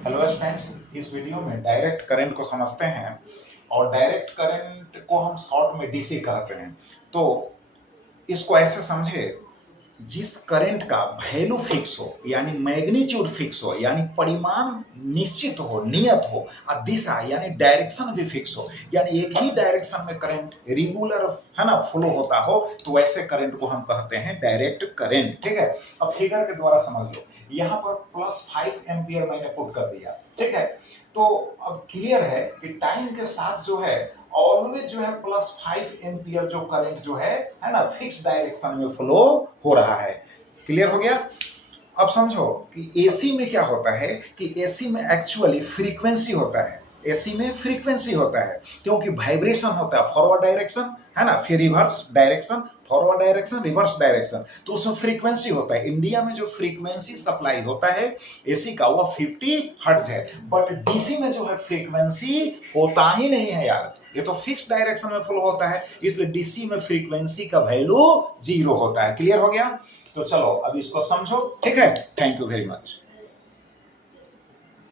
Hello students, इस video में direct current को समझते हैं और डायरेक्ट करंट को हम शॉर्ट में डीसी कहते हैं। तो इसको ऐसे समझे, जिस करंट का वैल्यू फिक्स हो यानी मैग्नीट्यूड फिक्स हो यानी परिमाण निश्चित हो, नियत हो, और दिशा यानी डायरेक्शन भी फिक्स हो, यानी एक ही डायरेक्शन में करंट रेगुलर है ना फ्लो होता हो, तो ऐसे करंट को हम कहते हैं डायरेक्ट करंट। ठीक है, अब फिगर के द्वारा समझ लो। यहाँ पर +5 एम्पियर मैंने पुट कर दिया। ठीक है, तो अब क्लियर है कि टाइम के साथ जो है ऑलवेज जो है +5 एम्पियर जो करंट जो है ना, फिक्स डायरेक्शन में फ्लो हो रहा है। क्लियर हो गया। अब समझो कि एसी में क्या होता है कि एसी में एक्चुअली फ्रीक्वेंसी होता है। एसी में फ्रीक्वेंसी होता है क्योंकि वाइब्रेशन होता है फॉरवर्ड डायरेक्शन, है ना, फिर reverse direction, forward direction, reverse direction, तो उसमें फ्रीक्वेंसी होता है। इंडिया में जो फ्रीक्वेंसी सप्लाई होता है एसी का वो 50 हर्ट्ज है, बट डीसी में जो है फ्रीक्वेंसी होता ही नहीं है यार, ये तो फिक्स डायरेक्शन में फ्लो होता है, इसलिए डीसी में फ्रीक्वेंसी का वैल्यू 0 होता है। क्लियर हो गया। तो चलो अब इसको समझो। ठीक है, थैंक यू वेरी मच।